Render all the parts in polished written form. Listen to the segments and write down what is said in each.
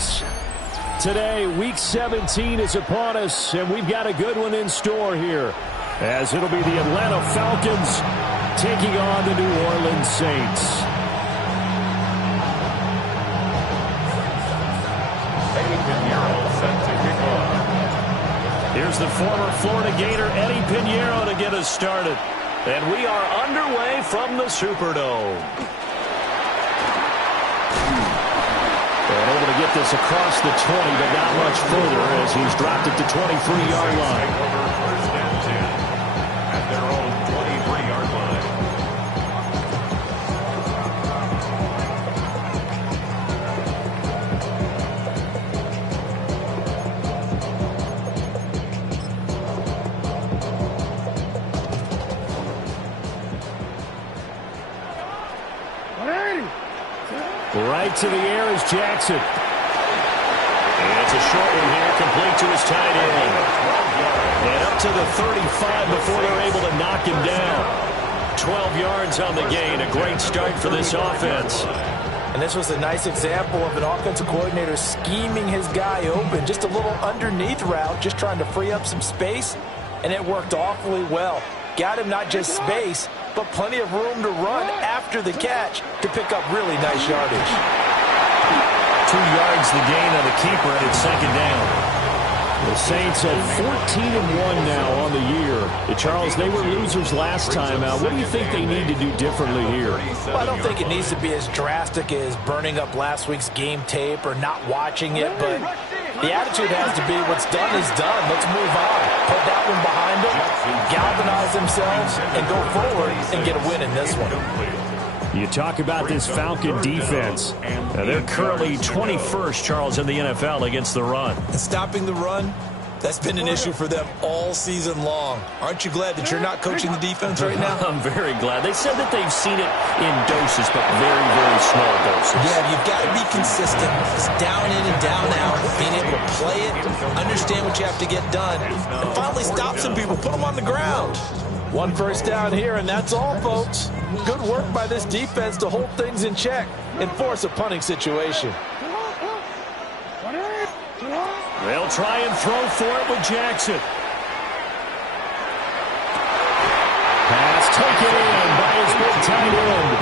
Saints. Today, Week 17 is upon us, and we've got a good one in store here, as it'll be the Atlanta Falcons taking on the New Orleans Saints. Here's the former Florida Gator, Eddie Pinheiro, to get us started. And we are underway from the Superdome. And able to get this across the 20, but not much further as he's dropped it to 23-yard line. First and 10 at their own 23-yard line. Right to the air is Jackson. And it's a short one here, complete to his tight end. And up to the 35 before they're able to knock him down. 12 yards on the gain. A great start for this offense. And this was a nice example of an offensive coordinator scheming his guy open. Just a little underneath route, just trying to free up some space. And it worked awfully well. Got him not just space, but plenty of room to run after the catch to pick up really nice yardage. 2 yards the gain on the keeper, and it's second down. The Saints have 14-1 now on the year. Charles, they were losers last time out. What do you think they need to do differently here? Well, I don't think it needs to be as drastic as burning up last week's game tape or not watching it, but the attitude has to be what's done is done. Let's move on. Put that one behind them, galvanize themselves, and go forward and get a win in this one. You talk about this Falcon defense. They're currently 21st, Charles, in the NFL against the run. Stopping the run, that's been an issue for them all season long. Aren't you glad that you're not coaching the defense right now? I'm very glad. They said that they've seen it in doses, but very, very small doses. Yeah, you've got to be consistent. It's down in and down out, being able to play it, understand what you have to get done, and finally stop some people, put them on the ground. One first down here, and that's all, folks. Good work by this defense to hold things in check and force a punting situation. They'll try and throw for it with Jackson. Pass taken in by his big tight end.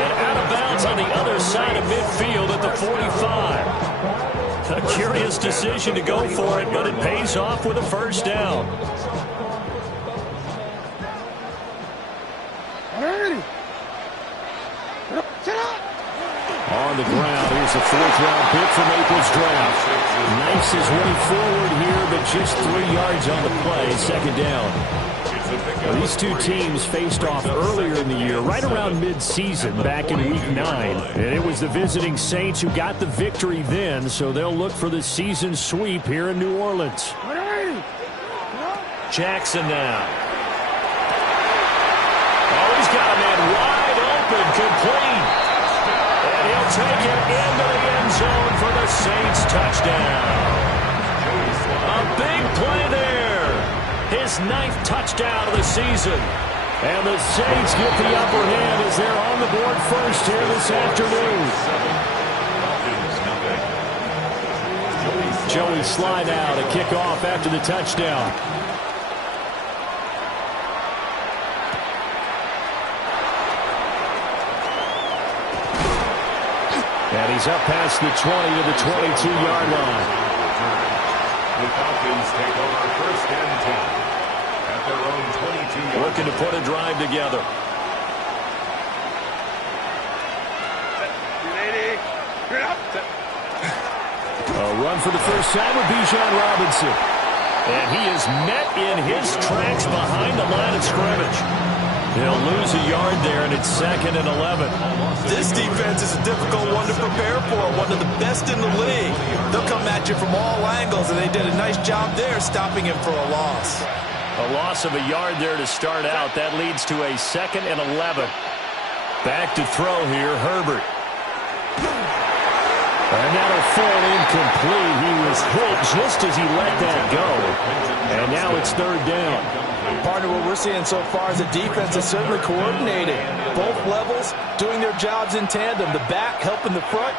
And out of bounds on the other side of midfield at the 45. A curious decision to go for it, but it pays off with a first down. On the ground, here's a fourth-round pick from April's draft. Knifes his way forward here, but just 3 yards on the play, second down. Well, these two teams faced off earlier in the year, right around mid-season, back in Week 9. And it was the visiting Saints who got the victory then, so they'll look for the season sweep here in New Orleans. Jackson now. Oh, he's got a man wide open, complete. And he'll take it into the end zone for the Saints touchdown. A big play there. His 9th touchdown of the season. And the Saints get the upper hand as they're on the board first here this afternoon. Joey slide out, a kickoff after the touchdown. And he's up past the 20 to the 22-yard line. The Falcons take over first and 10 at their own 22-yard line. Looking to put a drive together. A run for the first time with Bijan Robinson. And he is met in his tracks behind the line of scrimmage. He'll lose a yard there, and it's second and 11. This defense is a difficult one to prepare for, one of the best in the league. They'll come at you from all angles, and they did a nice job there stopping him for a loss. A loss of a yard there to start out. That leads to a second and 11. Back to throw here, Herbert. And that'll fall incomplete. He was hit just as he let that go. And now it's third down. Part of what we're seeing so far is the defense is certainly coordinated. Both levels doing their jobs in tandem. The back helping the front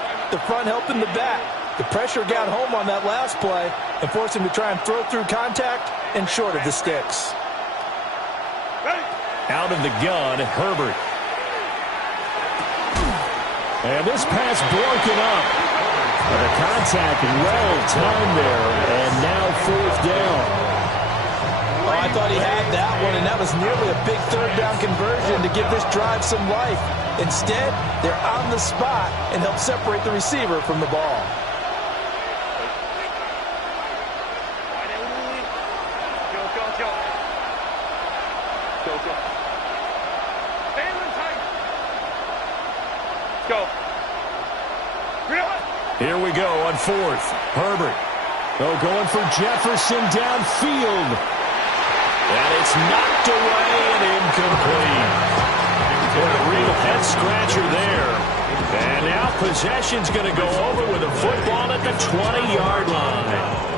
helping the back. The pressure got home on that last play and forced him to try and throw through contact and short of the sticks. Out of the gun, Herbert. And this pass broken up. The contact well timed there, and now fourth down. Oh, I thought he had that one, and that was nearly a big third down conversion to give this drive some life. Instead, they're on the spot and help separate the receiver from the ball. Here we go on fourth. Herbert. Oh, going for Jefferson downfield. And it's knocked away and incomplete. A real head-scratcher there. And now possession's going to go over with a football at the 20-yard line.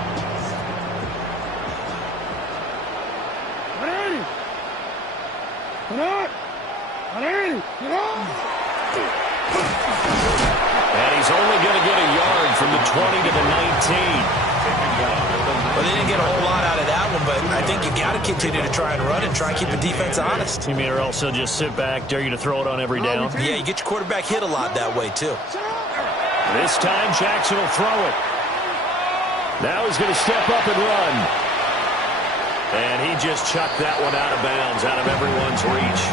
And he's only going to get a yard from the 20 to the 19. Well, they didn't get a whole lot out of that one, but I think you got to continue to try and run and try and keep the defense honest. You mean or else he'll just sit back, dare you to throw it on every down? Yeah, you get your quarterback hit a lot that way, too. This time, Jackson will throw it. Now he's going to step up and run. And he just chucked that one out of bounds, out of everyone's reach.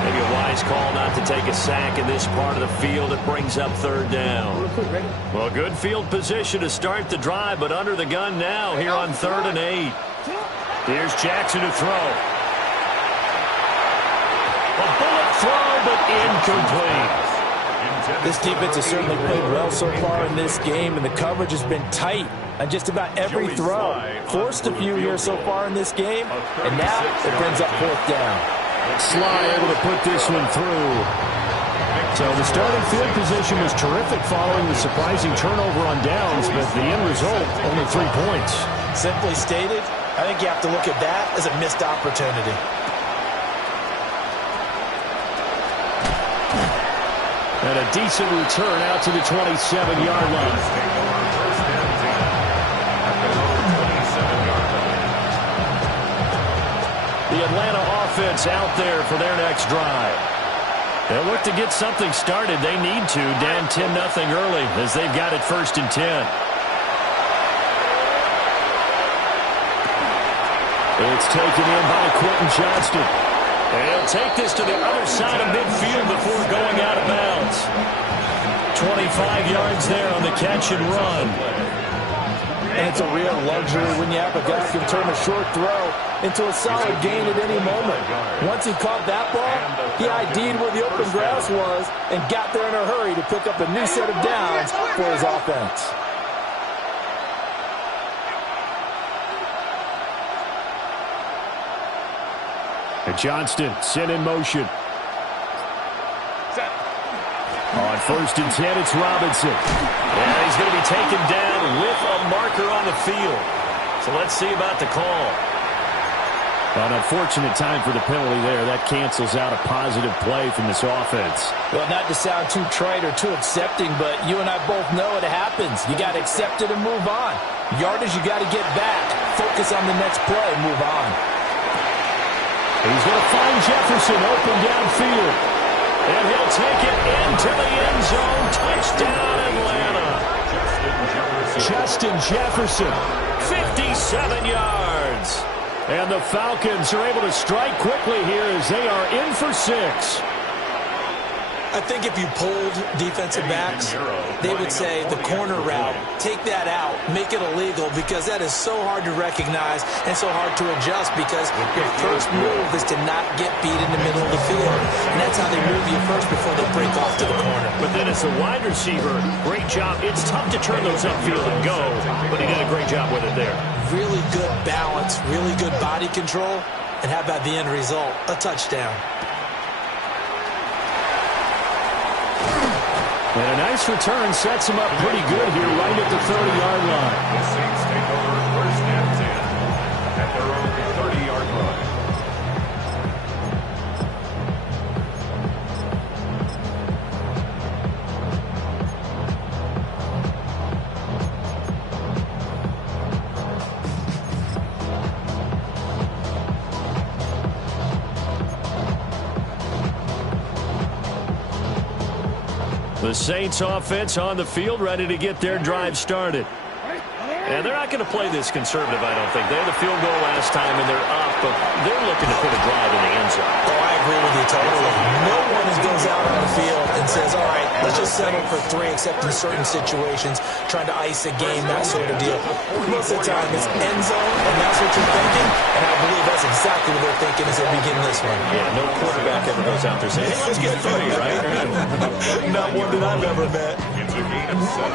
Maybe a wise call not to take a sack in this part of the field. It brings up third down. Well, good field position to start the drive, but under the gun now here on 3rd and 8. Here's Jackson to throw. A bullet throw, but incomplete. This defense has certainly played well so far in this game, and the coverage has been tight on just about every throw. Forced a few here so far in this game, and now it brings up 4th down. Sly able to put this one through. So the starting field position was terrific following the surprising turnover on downs, but the end result, only 3 points. Simply stated, I think you have to look at that as a missed opportunity. And a decent return out to the 27-yard line. The Atlanta offense out there for their next drive. They'll look to get something started. They need to, down 10-0 early as they've got it 1st and 10. It's taken in by Quentin Johnston. And he'll take this to the other side of midfield before going out of bounds. 25 yards there on the catch and run. And it's a real luxury when you have a guy who can turn a short throw into a solid gain at any moment. Once he caught that ball, he ID'd where the open grass was and got there in a hurry to pick up a new set of downs for his offense. And Johnston sent in motion. On 1st and 10, it's Robinson. And he's going to be taken down with a marker on the field. So let's see about the call. An unfortunate time for the penalty there. That cancels out a positive play from this offense. Well, not to sound too trite or too accepting, but you and I both know it happens. You got to accept it and move on. Yardage, you got to get back. Focus on the next play, move on. He's going to find Jefferson open downfield. And he'll take it into the end zone. Touchdown, Atlanta. Justin Jefferson, 57 yards. And the Falcons are able to strike quickly here as they are in for 6. I think if you polled defensive backs, they would say the corner route, take that out, make it illegal, because that is so hard to recognize and so hard to adjust, because your first move is to not get beat in the middle of the field. And that's how they move you first before they break off to the corner. But then as a wide receiver, great job. It's tough to turn those upfield and go, but he did a great job with it there. Really good balance, really good body control, and how about the end result? A touchdown. And a nice return sets him up pretty good here right at the 30-yard line. The Saints take over 1st and 10 at their own 30-yard line. The Saints offense on the field, ready to get their drive started. And they're not going to play this conservative, I don't think. They had the field goal last time, and they're up, but they're looking to put a drive in the end zone. Oh, I agree with you totally. No one goes out on the field and says, all right, let's just settle for 3, except in certain situations, trying to ice a game, that sort of deal. Most of the time, it's end zone, and that's what you're thinking, and I believe that's exactly what they're thinking as they begin this one. Yeah, no quarterback ever goes out there saying, hey, let's get 3, right? Not one that I've ever met.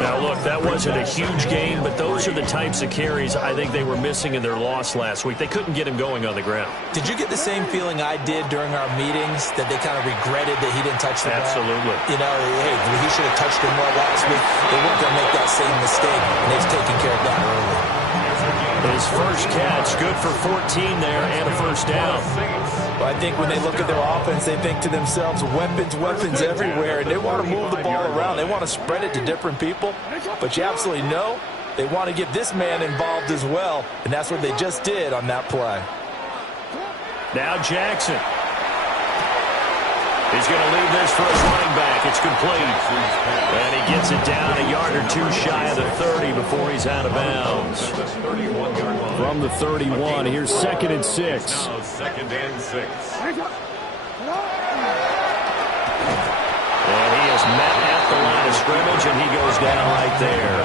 Now, look, that wasn't a huge game, but those are the types of carries I think they were missing in their loss last week. They couldn't get him going on the ground. Did you get the same feeling I did during our meetings, that they kind of regretted that he didn't touch the ball? Absolutely. You know, hey, he should have touched him more last week. They weren't going to make that same mistake, and they've taken care of that early. His first catch, good for 14 there and a first down. Well, I think when they look at their offense, they think to themselves, weapons everywhere, and they want to move the ball around. They want to spread it to different people, but you absolutely know they want to get this man involved as well, and that's what they just did on that play. Now Jackson. He's going to leave this for his running back. It's complete. And he gets it down a yard or 2 shy of the 30 before he's out of bounds. From the 31, here's 2nd and 6. Now 2nd and 6. And he is met at the line of scrimmage, and he goes down right there.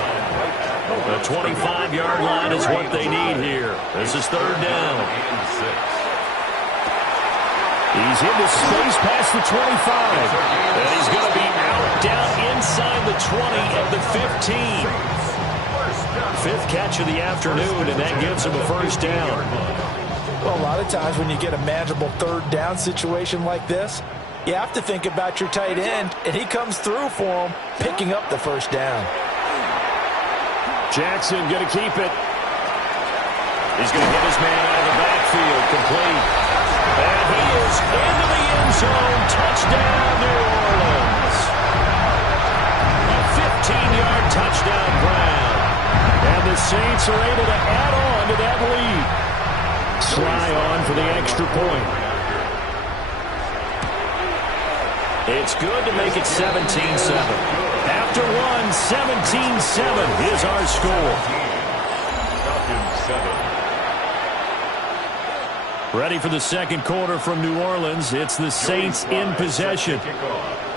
The 25-yard line is what they need here. This is 3rd down. He's into space past the 25. And he's going to be out down inside the 20 at the 15. 5th catch of the afternoon, and that gives him a first down. Well, a lot of times when you get a manageable 3rd down situation like this, you have to think about your tight end, and he comes through for him, picking up the first down. Jackson going to keep it. He's going to hit his man out of the backfield, complete. And he is into the end zone. Touchdown, New Orleans. A 15-yard touchdown ground. And the Saints are able to add on to that lead. Sly on for the extra point. It's good to make it 17-7. After one, 17-7 is our score. Falcons 7. Ready for the second quarter from New Orleans. It's the Saints in possession,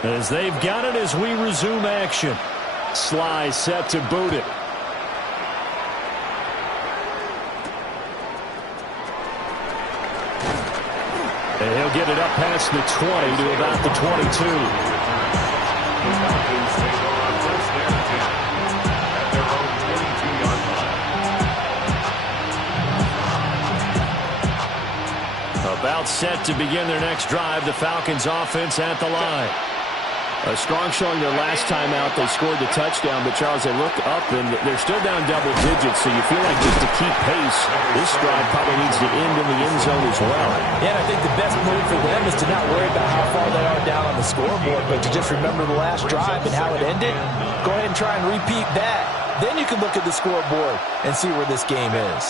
as they've got it as we resume action. Sly set to boot it. And he'll get it up past the 20 to about the 22. The Falcons take over on 1st and 10 at their own 22-yard line. About set to begin their next drive. The Falcons offense at the line. A strong showing their last time out. They scored the touchdown, but Charles, they look up and they're still down double digits, so you feel like just to keep pace, this drive probably needs to end in the end zone as well. Yeah, and I think the best move for them is to not worry about how far they are down on the scoreboard, but to just remember the last drive and how it ended. Go ahead and try and repeat that. Then you can look at the scoreboard and see where this game is.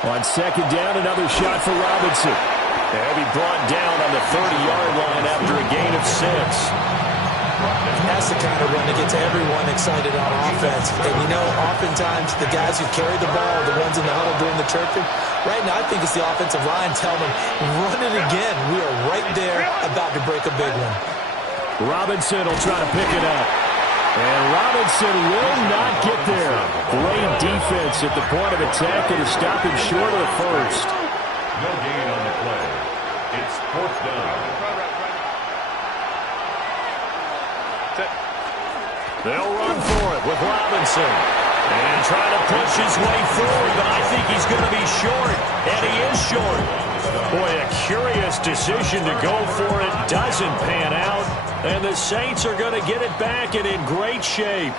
On 2nd down, another shot for Robinson. And he brought down on the 30-yard line after a gain of 6. That's the kind of run that gets everyone excited on offense. And you know, oftentimes the guys who carry the ball are the ones in the huddle doing the chirping. Right now, I think it's the offensive line telling them, run it again. We are right there about to break a big one. Robinson will try to pick it up. And Robinson will not get there. Great defense at the point of attack to stop him short of the first. No gain on the play. It's 4th down. They'll run for it with Robinson. And try to push his way forward, but I think he's going to be short. And he is short. Boy, a curious decision to go for it. Doesn't pan out. And the Saints are going to get it back and in great shape.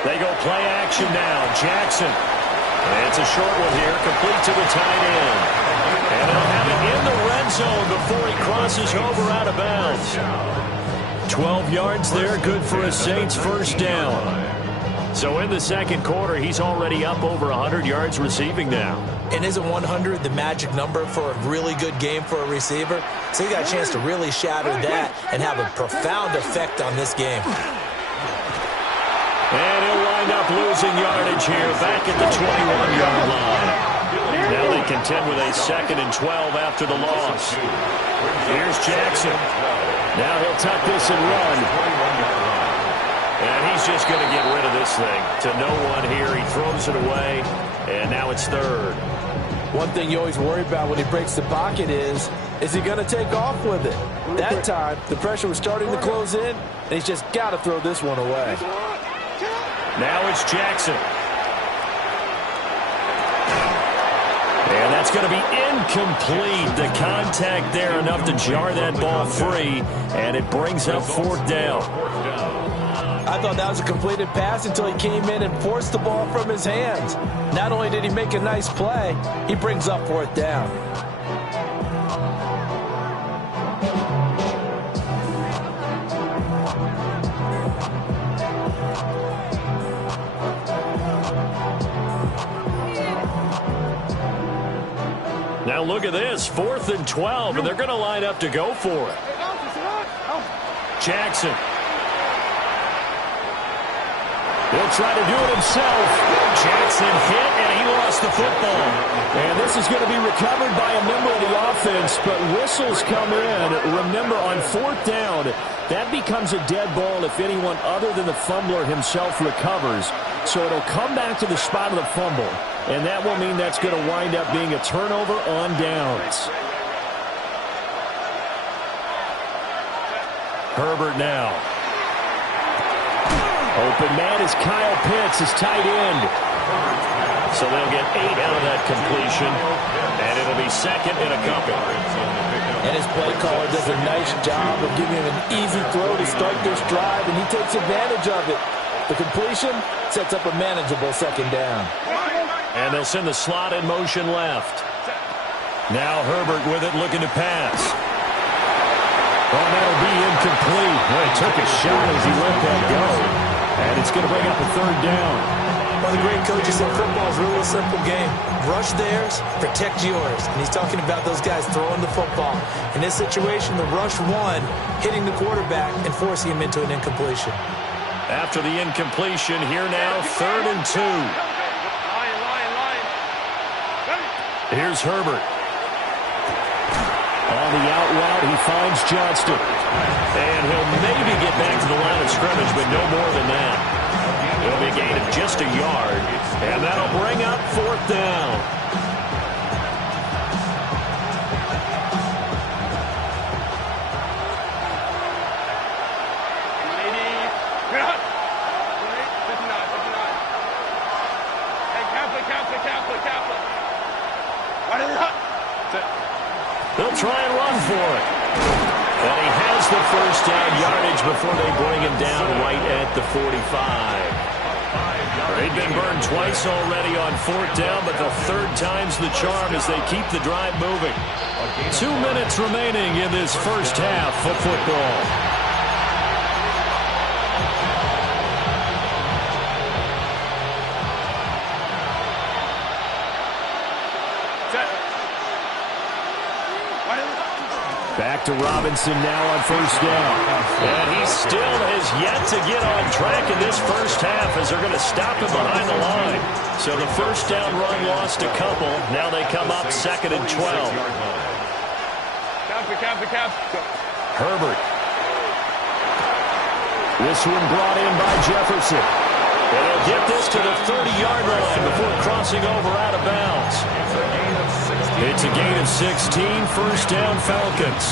They go play action now. Jackson. And it's a short one here, complete to the tight end. And they'll have it in the red zone before he crosses over out of bounds. 12 yards there, good for a Saints first down. So in the second quarter, he's already up over 100 yards receiving now. And isn't 100 the magic number for a really good game for a receiver? So he got a chance to really shatter that and have a profound effect on this game. And he'll wind up losing yardage here back at the 21-yard line. Now they contend with a 2nd and 12 after the loss. Here's Jackson. Now he'll tuck this and run. And he's just going to get rid of this thing. To no one here. He throws it away. And now it's 3rd. One thing you always worry about when he breaks the pocket is he going to take off with it? That time, the pressure was starting to close in, and he's just got to throw this one away. Now it's Jackson. And that's going to be incomplete. The contact there enough to jar that ball free, and it brings up 4th down. I thought that was a completed pass until he came in and forced the ball from his hands. Not only did he make a nice play, he brings up 4th down. Now look at this, 4th and 12, and they're going to line up to go for it. Jackson. He'll try to do it himself. Jackson hit, and he lost the football. And this is going to be recovered by a member of the offense, but whistles come in. Remember, on 4th down, that becomes a dead ball if anyone other than the fumbler himself recovers. So it'll come back to the spot of the fumble, and that will mean that's going to wind up being a turnover on downs. Herbert now. Open man is Kyle Pitts, his tight end. So they'll get 8 out of that completion, and it'll be 2nd and a couple. And his play caller does a nice job of giving him an easy throw to start this drive, and he takes advantage of it. The completion sets up a manageable 2nd down. And they'll send the slot in motion left. Now Herbert with it, looking to pass. Oh, that'll be incomplete. Well, he took a shot as he let that go. And it's going to bring up a 3rd down. One of the great coaches in football is really a simple game. Rush theirs, protect yours. And he's talking about those guys throwing the football. In this situation, the rush one, hitting the quarterback and forcing him into an incompletion. After the incompletion, here now, 3rd and 2. Here's Herbert. On the out route, he finds Johnston. And he'll maybe get back to the line of scrimmage, but no more than that. It'll be a gain of just a yard, and that'll bring up 4th down. They'll try and run for it. And he has the 1st down yardage before they bring him down right at the 45. They've been burned twice already on 4th down, but the 3rd time's the charm as they keep the drive moving. 2 minutes remaining in this first half of football. Back to Robinson now on 1st down. And he still has yet to get on track in this first half as they're going to stop him behind the line. So the 1st down run lost a couple. Now they come up 2nd and 12. Herbert. This one brought in by Jefferson. And he'll get this to the 30-yard line before crossing over out of bounds. It's a gain of 16, 1st down Falcons.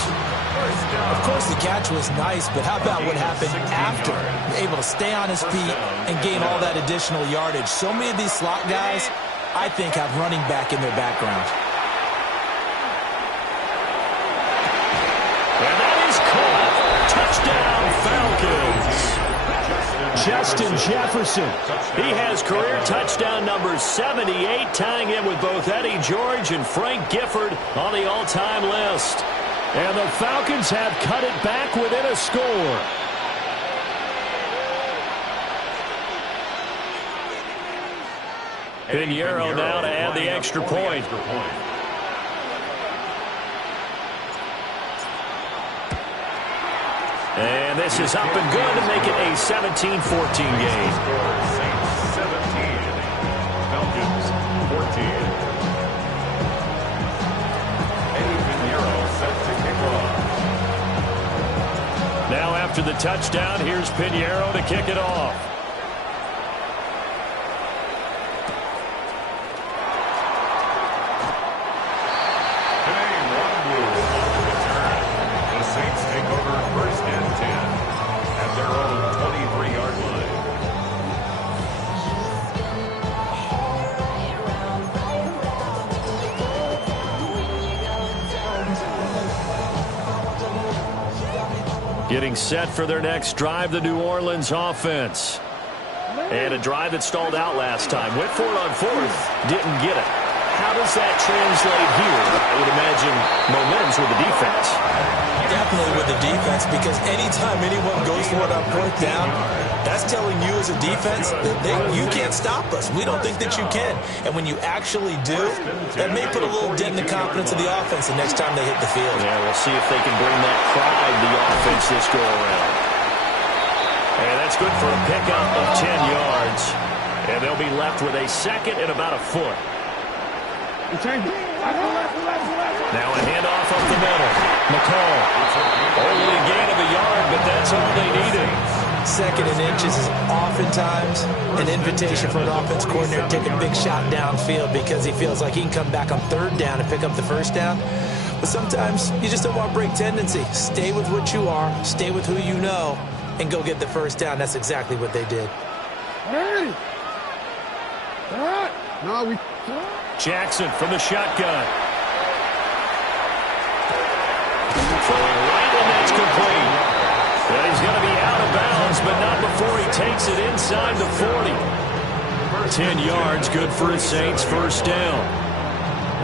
Of course, the catch was nice, but how about what happened after? Able to stay on his feet and gain all that additional yardage. So many of these slot guys, I think, have running back in their background. And that is caught. Touchdown, Falcons. Justin Jefferson. He has career touchdown number 78, tying it with both Eddie George and Frank Gifford on the all-time list. And the Falcons have cut it back within a score. Pinheiro now to add the extra point. And this is up and good to make it a 17-14 game. 17, Falcons 14. Eddie Pinheiro set to kick off. Now after the touchdown, here's Pinheiro to kick it off. Getting set for their next drive, the New Orleans offense. And a drive that stalled out last time. Went for it on fourth, didn't get it. How does that translate here? I would imagine momentum's with the defense. Definitely with the defense, because anytime anyone goes for it on fourth down, that's telling you as a defense that you can't stop us. We don't think that you can. And when you actually do, that may put a little dent in the confidence of the offense the next time they hit the field. Yeah, we'll see if they can bring that pride to the offense this go-around. And that's good for a pickup of 10 yards. And they'll be left with a second and about a foot. Now a handoff up the middle. McCall. Only a gain of a yard, but that's all they needed. Second and inches is oftentimes an invitation for an offense coordinator to take a big shot downfield because he feels like he can come back on third down and pick up the first down. But sometimes you just don't want to break tendency. Stay with what you are, stay with who you know, and go get the first down. That's exactly what they did. Hey! All right. No, Jackson from the shotgun. Throwing right, and that's complete. And he's going to be out of bounds, but not before he takes it inside the 40. 10 yards, good for a Saints first down.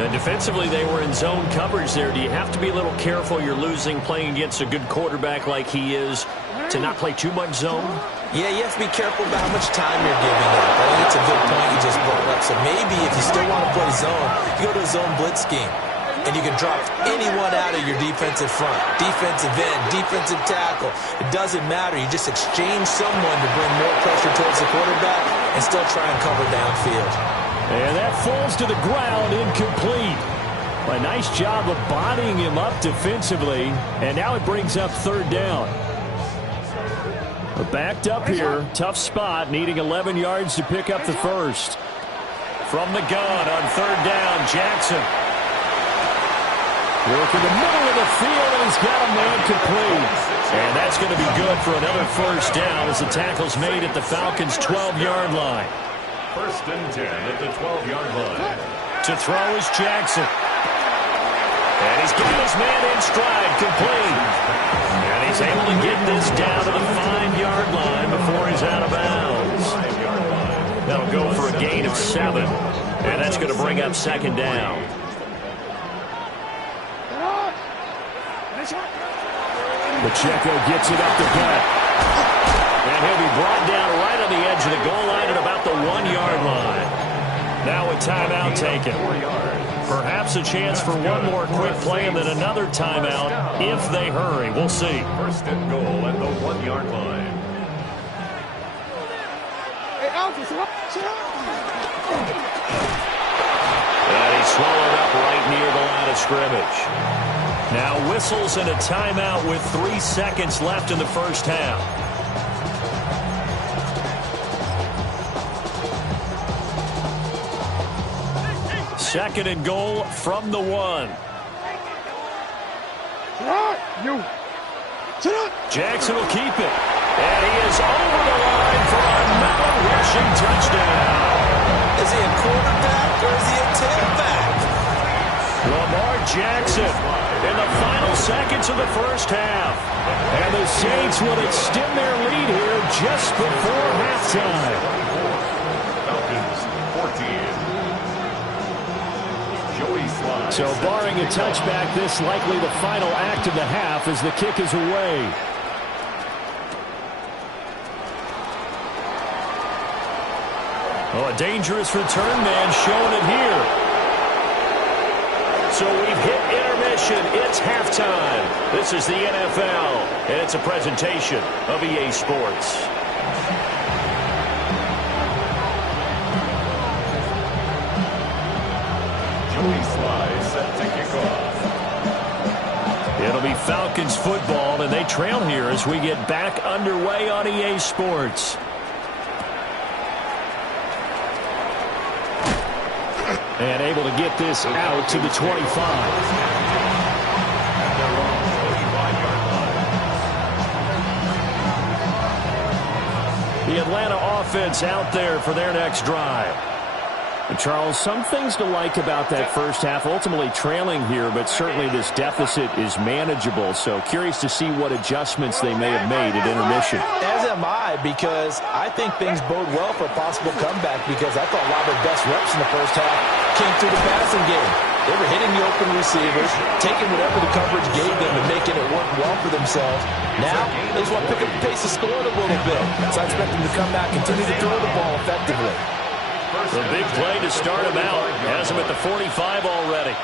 And defensively, they were in zone coverage there. Do you have to be a little careful? You're losing playing against a good quarterback like he is to not play too much zone? Yeah, you have to be careful about how much time you're giving up. I think it's a good point you just brought up. So maybe if you still want to play zone, you go to a zone blitz scheme. And you can drop anyone out of your defensive front. Defensive end, defensive tackle. It doesn't matter. You just exchange someone to bring more pressure towards the quarterback and still try and cover downfield. And that falls to the ground, incomplete. A nice job of bodying him up defensively. And now it brings up third down. Backed up here, tough spot, needing 11 yards to pick up the first. From the gun on third down, Jackson. Working the middle of the field, and he's got a man complete. And that's going to be good for another first down as the tackle's made at the Falcons' 12-yard line. First and 10 at the 12-yard line. To throw is Jackson. And he's got his man in stride, complete. And he's able to get this down to the 5-yard line before he's out of bounds. That'll go for a gain of 7. And that's going to bring up second down. Pacheco gets it up the gut. And he'll be brought down right on the edge of the goal line at about the 1-yard line. Now a timeout taken. Perhaps a chance for one more quick play and then another timeout if they hurry. We'll see. First and goal at the 1-yard line. And he's swallowed up right near the line of scrimmage. Now whistles and a timeout with 3 seconds left in the first half. Second and goal from the 1. Jackson will keep it. And he is over the line for another rushing touchdown. Is he a quarterback or is he a tailback? Lamar Jackson in the final seconds of the first half. And the Saints will extend their lead here just before halftime. Falcons 14. Joey Slides. So barring a touchback, this likely the final act of the half as the kick is away. Oh, a dangerous return man showing it here. So we've hit intermission. It's halftime. This is the NFL, and it's a presentation of EA Sports. Joey Sly set to kick off. It'll be Falcons football, and they trail here as we get back underway on EA Sports. And able to get this out to the 25. The Atlanta offense out there for their next drive. And Charles, some things to like about that first half, ultimately trailing here, but certainly this deficit is manageable. So curious to see what adjustments they may have made at intermission. As am I, because I think things bode well for a possible comeback, because I thought a lot of their best reps in the first half came through the passing game. They were hitting the open receivers, taking whatever the coverage gave them and making it work well for themselves. Now, they just want to pick up the pace of scoring a little bit. So I expect them to come back, continue to throw the ball effectively. The big play to start him out. Has him at the 45 already.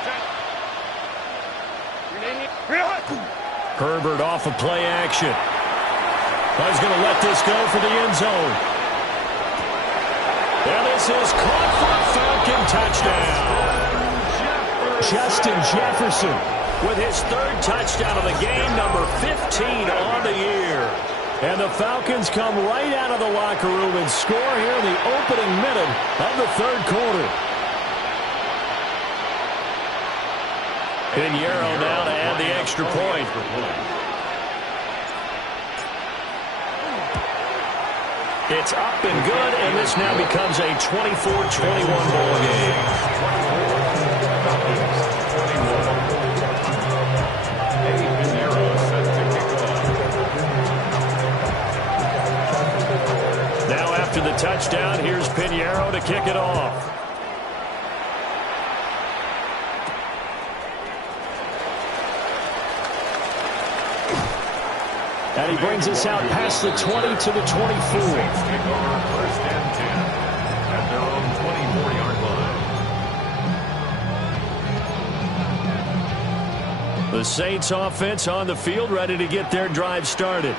Herbert off of play action. He's going to let this go for the end zone. And this is caught for a Falcon touchdown. Justin Jefferson with his third touchdown of the game, number 15 on the year. And the Falcons come right out of the locker room and score here in the opening minute of the third quarter. Pinheiro now to add the extra point. It's up and good, and this now becomes a 24-21 ball game. After the touchdown, here's Pinheiro to kick it off. And he brings us out past the 20 to the 24. Take over first and 10 at their own 24-yard line. The Saints offense on the field, ready to get their drive started.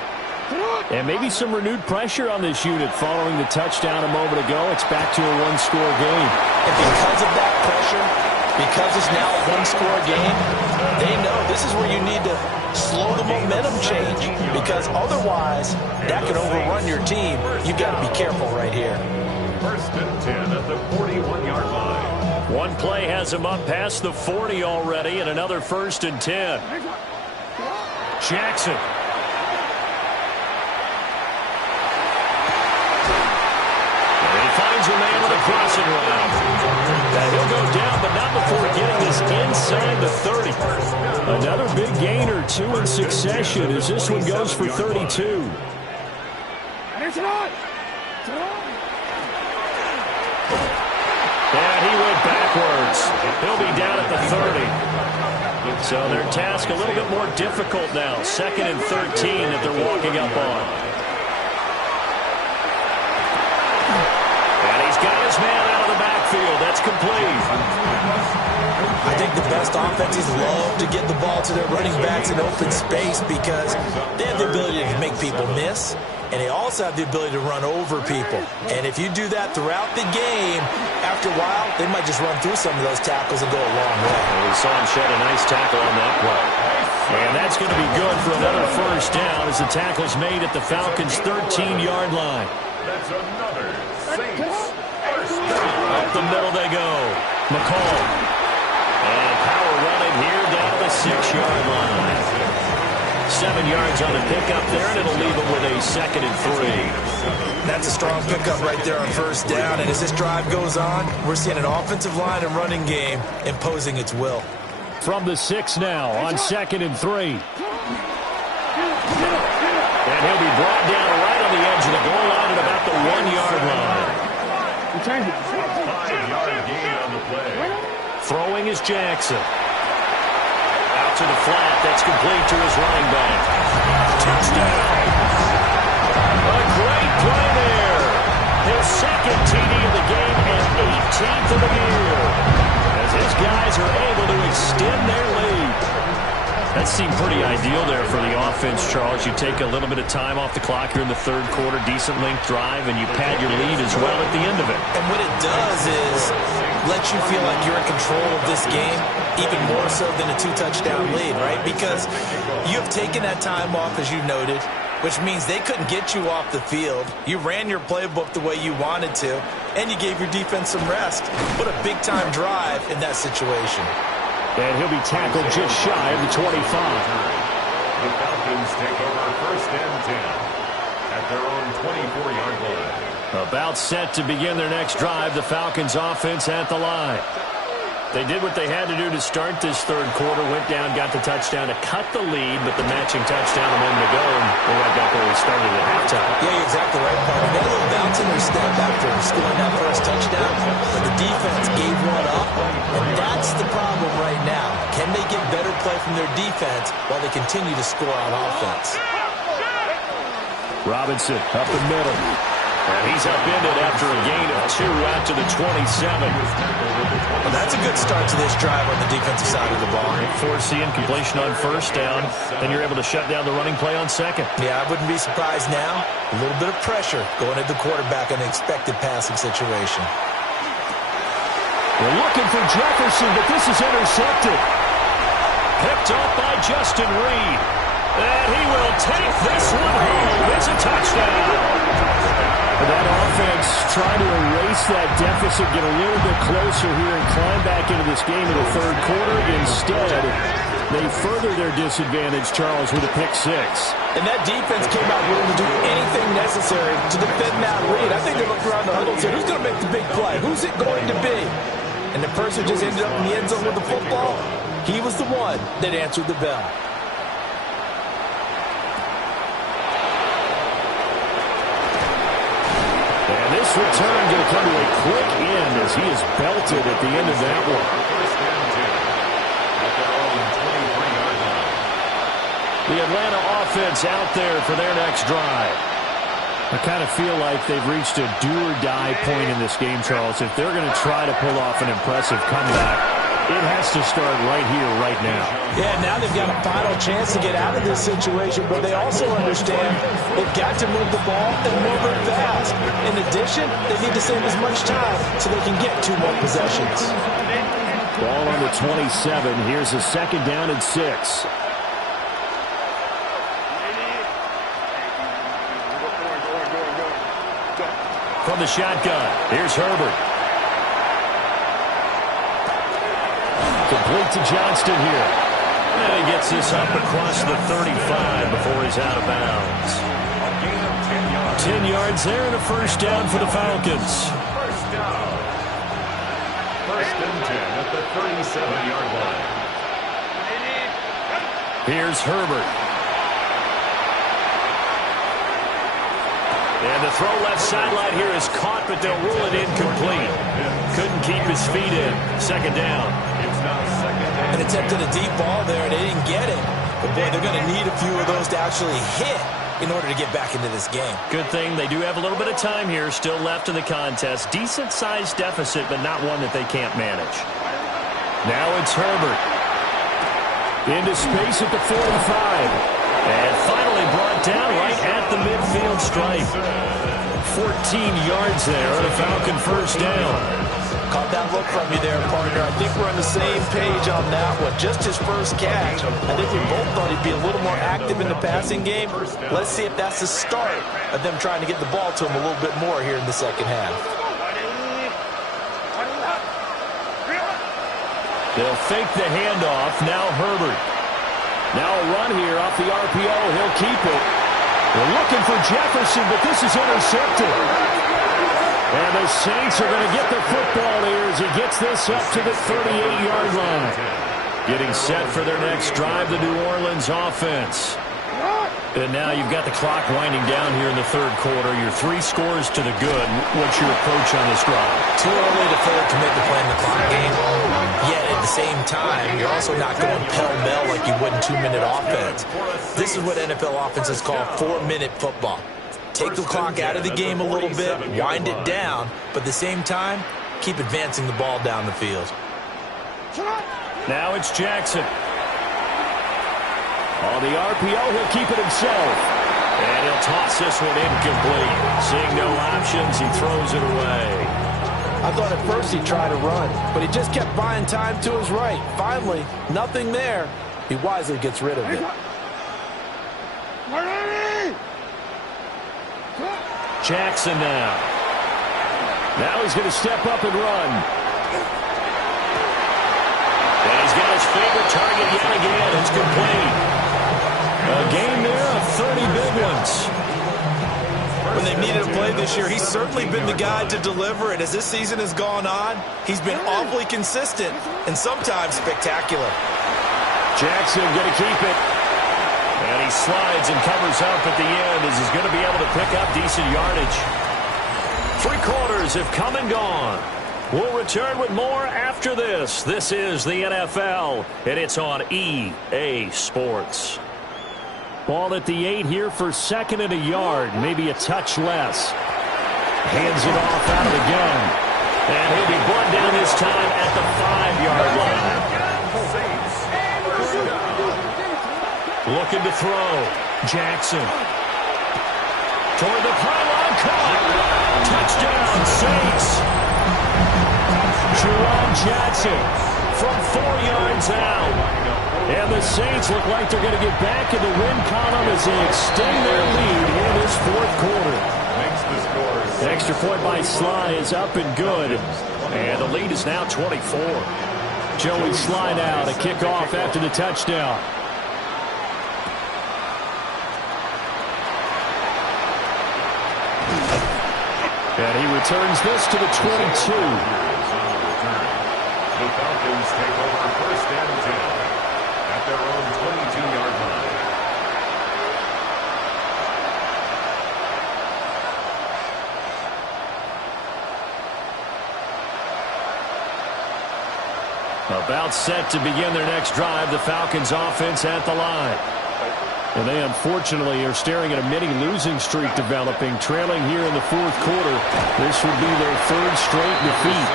And maybe some renewed pressure on this unit following the touchdown a moment ago. It's back to a one-score game. And because of that pressure, because it's now a one-score game, they know this is where you need to slow the momentum change, because otherwise that could overrun your team. You've got to be careful right here. First and 10 at the 41-yard line. One play has him up past the 40 already, and another first and 10. Jackson. Finds a man with a crossing route. Now he'll go down, but not before getting this inside the 30. Another big gainer, 2 in succession, as this one goes for 32. And he went backwards. He'll be down at the 30. So their task a little bit more difficult now. 2nd and 13 that they're walking up on. Got his man out of the backfield. That's complete. I think the best offenses love to get the ball to their running backs in open space, because they have the ability to make people miss, and they also have the ability to run over people. And if you do that throughout the game, after a while, they might just run through some of those tackles and go a long way. We saw him shed a nice tackle on that play. And that's going to be good for another first down as the tackle's made at the Falcons' 13-yard line. That's another Saints. Up the middle they go. McCall. And power running here down the 6-yard line. 7 yards on the pickup there, and it'll leave them with a 2nd and 3. That's a strong pickup right there on first down. And as this drive goes on, we're seeing an offensive line and running game imposing its will. From the 6 now on 2nd and 3. And he'll be brought down right on the edge of the goal line at about the 1-yard line. 5-yard gain on the play. Throwing is Jackson. Out to the flat. That's complete to his running back. Touchdown! A great play there. His 2nd TD of the game. 13th of the year, as his guys are able to extend their lead. That seemed pretty ideal there for the offense, Charles. You take a little bit of time off the clock here in the third quarter, decent length drive, and you pad your lead as well at the end of it. And what it does is let you feel like you're in control of this game, even more so than a 2-touchdown lead, right? Because you have taken that time off, as you noted, which means they couldn't get you off the field. You ran your playbook the way you wanted to, and you gave your defense some rest. What a big-time drive in that situation. And he'll be tackled just shy of the 25. The Falcons take over 1st and 10 at their own 24-yard line. About set to begin their next drive, the Falcons offense at the line. They did what they had to do to start this third quarter, went down, got the touchdown to cut the lead, but the matching touchdown a moment ago, and they're right back where we started at halftime. Yeah, you're exactly right, Paul. They had a little bounce in their step after scoring that first touchdown, but the defense gave one up, and that's the problem right now. Can they get better play from their defense while they continue to score on offense? Robinson up the middle. And he's upended after a gain of 2 out to the 27. Well, that's a good start to this drive on the defensive side of the ball. Forcing completion on first down. Then you're able to shut down the running play on second. Yeah, I wouldn't be surprised now. A little bit of pressure going at the quarterback in an expected passing situation. We're looking for Jefferson, but this is intercepted. Picked up by Justin Reed. And he will take this one home. It's a touchdown. That offense trying to erase that deficit, get a little bit closer here and climb back into this game in the third quarter. Instead, they further their disadvantage, Charles, with a pick six. And that defense came out willing to do anything necessary to defend that lead. I think they looked around the huddle and said, who's going to make the big play? Who's it going to be? And the person just ended up in the end zone with the football. He was the one that answered the bell. This return going to come to a quick end as he is belted at the end of that one. 1st and 10 at their own 23-yard line. The Atlanta offense out there for their next drive. I kind of feel like they've reached a do-or-die point in this game, Charles. If they're going to try to pull off an impressive comeback, it has to start right here, right now. Yeah, now they've got a final chance to get out of this situation, but they also understand they've got to move the ball and move it fast. In addition, they need to save as much time so they can get 2 more possessions. Ball on the 27. Here's a 2nd down and 6. From the shotgun, here's Herbert. Complete to Johnston here. And he gets this up across the 35 before he's out of bounds. 10 yards there and a 1st down for the Falcons. 1st down. 1st and 10 at the 37-yard line. Here's Herbert. And the throw left sideline here is caught, but they'll rule it incomplete. Couldn't keep his feet in. 2nd down. It's now 2nd down. And attempted a deep ball there, and they didn't get it. But, boy, they're going to need a few of those to actually hit in order to get back into this game. Good thing they do have a little bit of time here still left in the contest. Decent-sized deficit, but not one that they can't manage. Now it's Herbert. Into space at the 45. And finally brought down right at the midfield stripe. 14 yards there on a Falcon 1st down. Caught that look from you there, partner. I think we're on the same page on that one. Just his first catch. I think we both thought he'd be a little more active in the passing game. Let's see if that's the start of them trying to get the ball to him a little bit more here in the second half. They'll fake the handoff. Now Herbert. Now a run here off the RPO. He'll keep it. They're looking for Jefferson, but this is intercepted. And the Saints are going to get the football here as he gets this up to the 38-yard line. Getting set for their next drive, the New Orleans offense. And now you've got the clock winding down here in the third quarter. Your 3 scores to the good. What's your approach on this drive? Too early to fully commit to playing the clock game. Yet at the same time, you're also not going pell-mell like you would in 2-minute offense. This is what NFL offenses call 4-minute football. Take the clock out of the game a little bit, wind it down, but at the same time, keep advancing the ball down the field. Now it's Jackson. On the RPO, he'll keep it himself. And he'll toss this one incomplete. Seeing no options, he throws it away. I thought at first he'd try to run, but he just kept buying time to his right. Finally, nothing there. He wisely gets rid of it. Jackson now. Now he's going to step up and run. And he's got his favorite target yet again. It's complete. A game there of 30 big ones. When they needed a play this year, he's certainly been the guy to deliver it. As this season has gone on, he's been awfully consistent and sometimes spectacular. Jackson going to keep it. And he slides and covers up at the end as he's going to be able to pick up decent yardage. 3 quarters have come and gone. We'll return with more after this. This is the NFL, and it's on EA Sports. Ball at the 8 here for 2nd and a yard, maybe a touch less. Hands it off out of the gun. And he'll be brought down this time at the 5-yard line. Looking to throw. Jackson. Toward the pylon, caught. Touchdown, Saints. Jerome Jackson from 4 yards out. And the Saints look like they're going to get back in the win column as they extend their lead in this 4th quarter. The extra point by Sly is up and good. And the lead is now 24. Joey Sly now to kick off after the touchdown. And he returns this to the 22. The Falcons take over 1st and 10 at their own 22-yard line. About set to begin their next drive, the Falcons offense at the line. And they unfortunately are staring at a mini losing streak developing, trailing here in the 4th quarter. This would be their 3rd straight defeat.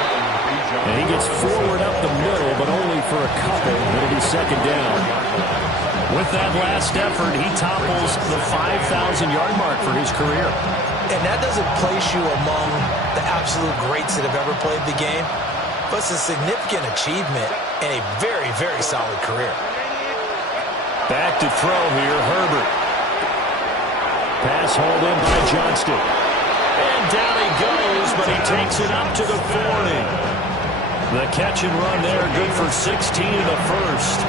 And he gets forward up the middle, but only for a couple. It'll be 2nd down. With that last effort, he topples the 5,000-yard mark for his career. And that doesn't place you among the absolute greats that have ever played the game, but it's a significant achievement and a very, very solid career. Back to throw here, Herbert. Pass hauled in by Johnston. And down he goes, but he takes it up to the 40. The catch and run there, good for 16 in the 1st.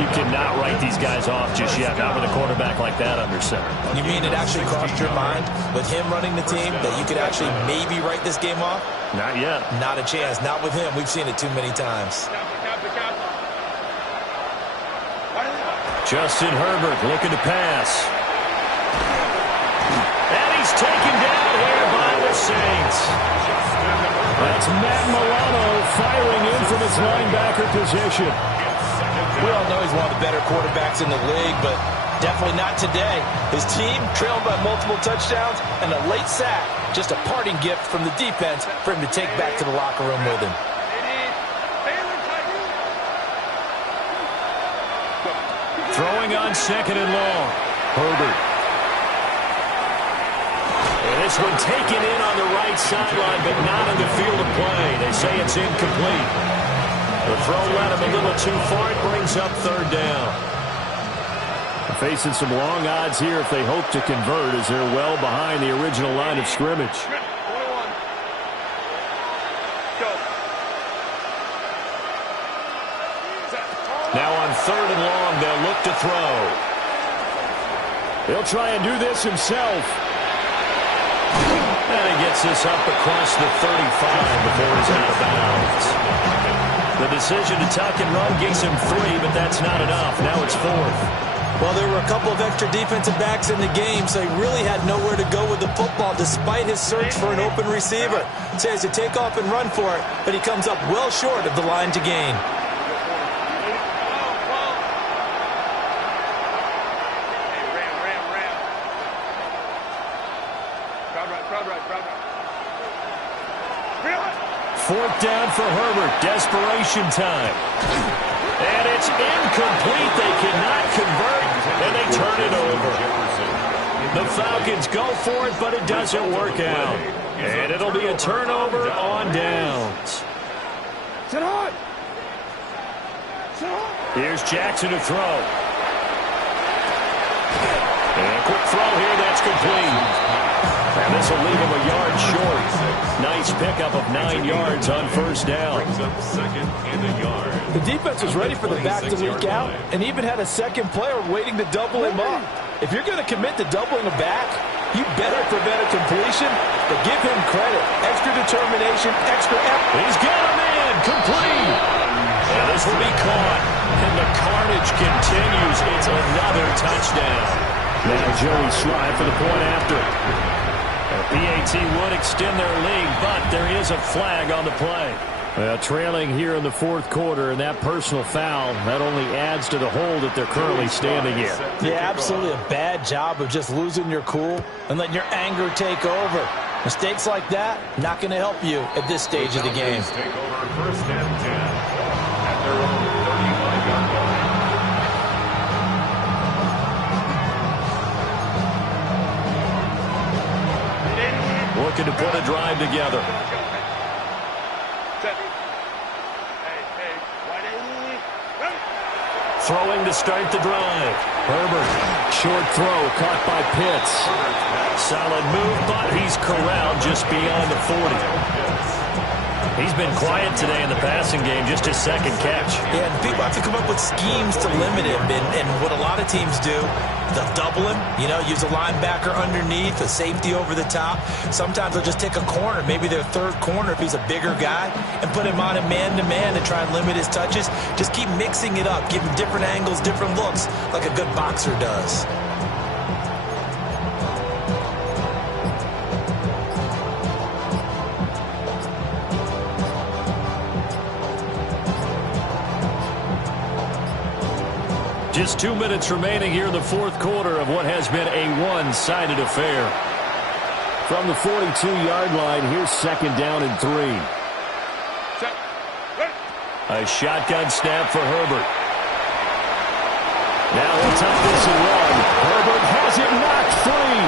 You cannot write these guys off just yet, not with a quarterback like that under center. You mean it actually crossed your mind with him running the team that you could actually maybe write this game off? Not yet. Not a chance. Not with him. We've seen it too many times. Justin Herbert looking to pass. And he's taken down here by the Saints. That's Matt Milano firing in from his linebacker position. We all know he's one of the better quarterbacks in the league, but definitely not today. His team trailed by multiple touchdowns and a late sack. Just a parting gift from the defense for him to take back to the locker room with him. Throwing on 2nd and long. Herbert. And this one taken in on the right sideline, but not in the field of play. They say it's incomplete. The throw led him a little too far. It brings up 3rd down. They're facing some long odds here if they hope to convert, as they're well behind the original line of scrimmage. Now on 3rd and long, they'll look to throw. He'll try and do this himself. And he gets this up across the 35 before he's out of bounds. The decision to tuck and run gets him 3, but that's not enough. Now it's 4th. Well, there were a couple of extra defensive backs in the game, so he really had nowhere to go with the football despite his search for an open receiver. So he has to take off and run for it, but he comes up well short of the line to gain. 4th down for Herbert. Desperation time. And it's incomplete. They cannot convert, and they turn it over. The Falcons go for it, but it doesn't work out. And it'll be a turnover on downs. Sit on. Here's Jackson to throw. And a quick throw here, that's complete. And this will leave him a yard short. Nice pickup of 9 yards on 1st down. The defense was ready for the back to leak out and even had a second player waiting to double him up. If you're going to commit to doubling a back, you better prevent a completion, but give him credit. Extra determination, extra effort. He's got him in, complete. And this will be caught. And the carnage continues. It's another touchdown. Now Joey Sly for the point after. The PAT would extend their lead, but there is a flag on the play. Trailing here in the 4th quarter, and that personal foul, that only adds to the hole that they're currently standing in. Yeah, absolutely a bad job of just losing your cool and letting your anger take over. Mistakes like that, not going to help you at this stage of the game. Take over 1st and 10 at their own 35-yard line. Looking to put a drive together. Throwing to start the drive. Herbert, short throw, caught by Pitts. Solid move, but he's corralled just beyond the 40. He's been quiet today in the passing game, just his 2nd catch. Yeah, and people have to come up with schemes to limit him, and what a lot of teams do, they'll double him, use a linebacker underneath, a safety over the top. Sometimes they'll just take a corner, maybe their 3rd corner if he's a bigger guy, and put him on a man-to-man to try and limit his touches. Just keep mixing it up, give him different angles, different looks, like a good boxer does. Just 2 minutes remaining here in the 4th quarter of what has been a one-sided affair. From the 42-yard line, here's 2nd down and 3. A shotgun snap for Herbert. Now he'll tuck this and run. Herbert has it knocked free.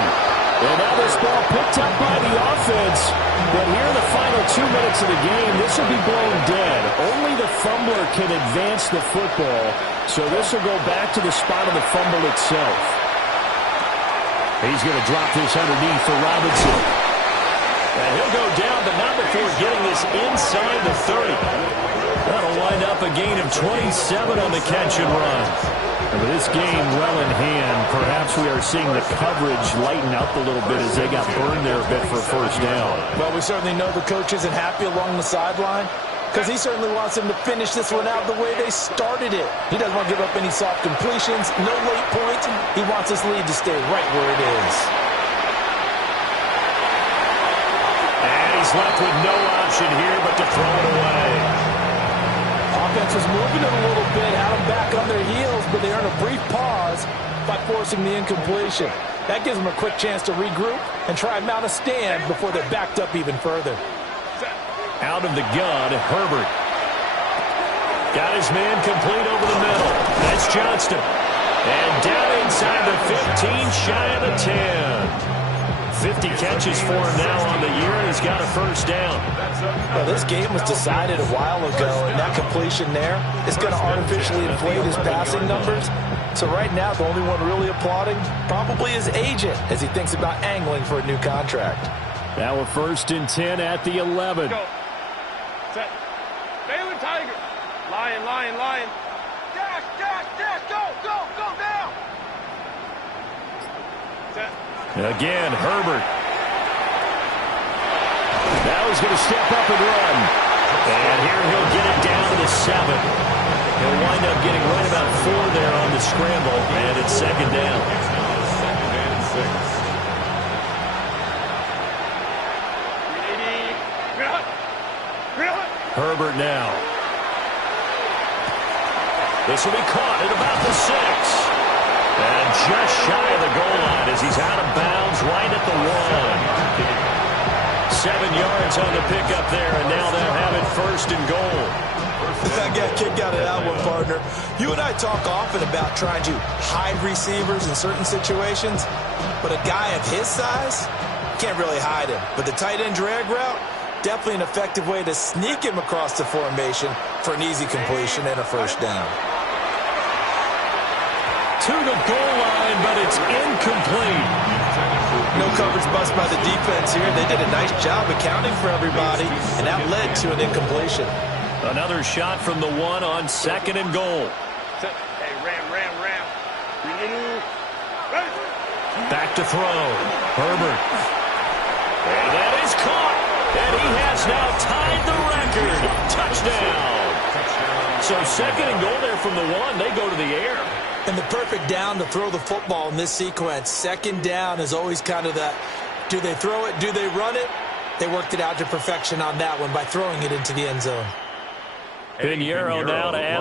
And now this ball picked up by the offense. But here in the final 2 minutes of the game, this will be blown dead. Only the fumbler can advance the football. So this will go back to the spot of the fumble itself. He's going to drop this underneath for Robinson. And he'll go down, but not before getting this inside the 30. That'll wind up a gain of 27 on the catch and run. And with this game well in hand, perhaps we are seeing the coverage lighten up a little bit as they got burned there a bit for a 1st down. Well, we certainly know the coach isn't happy along the sideline because he certainly wants them to finish this one out the way they started it. He doesn't want to give up any soft completions, no late points. He wants his lead to stay right where it is. And he's left with no option here but to throw it away. Offense was moving it a little bit, had them back on their heels, but they earned a brief pause by forcing the incompletion. That gives them a quick chance to regroup and try and mount a stand before they're backed up even further. Out of the gun, Herbert. Got his man complete over the middle. That's Johnston. And down inside the 15, shy of the 10. 50 catches for him now on the year, and he's got a 1st down. Well, this game was decided a while ago, and that completion there is going to artificially inflate his passing numbers. So right now, the only one really applauding probably his agent as he thinks about angling for a new contract. Now a 1st and 10 at the 11. Go. Set. Baylor Tiger. Lion, lion, lion. Dash, dash, dash. Go, go, go down. Set. Again, Herbert. Now he's going to step up and run. And here he'll get it down to the 7. He'll wind up getting right about 4 there on the scramble, and it's 2nd down. It's now 2nd and 6. Herbert now. This will be caught at about the 6. And just shy of the goal line as he's out of bounds right at the 1. 7 yards yards on the pickup there, and now they'll have it 1st and goal. I got kicked out of that one, partner. You and I talk often about trying to hide receivers in certain situations, but a guy of his size can't really hide him. But the tight end drag route, definitely an effective way to sneak him across the formation for an easy completion and a 1st down. To the goal line, but it's incomplete. No coverage bust by the defense here. They did a nice job accounting for everybody, and that led to an incompletion. Another shot from the 1 on 2nd and goal. Hey, ram. Back to throw. Herbert. And that is caught. And he has now tied the record. Touchdown. So 2nd and goal there from the 1. They go to the air. And the perfect down to throw the football in this sequence. 2nd down is always kind of the, do they throw it, do they run it? They worked it out to perfection on that one by throwing it into the end zone. Pinheiro now to add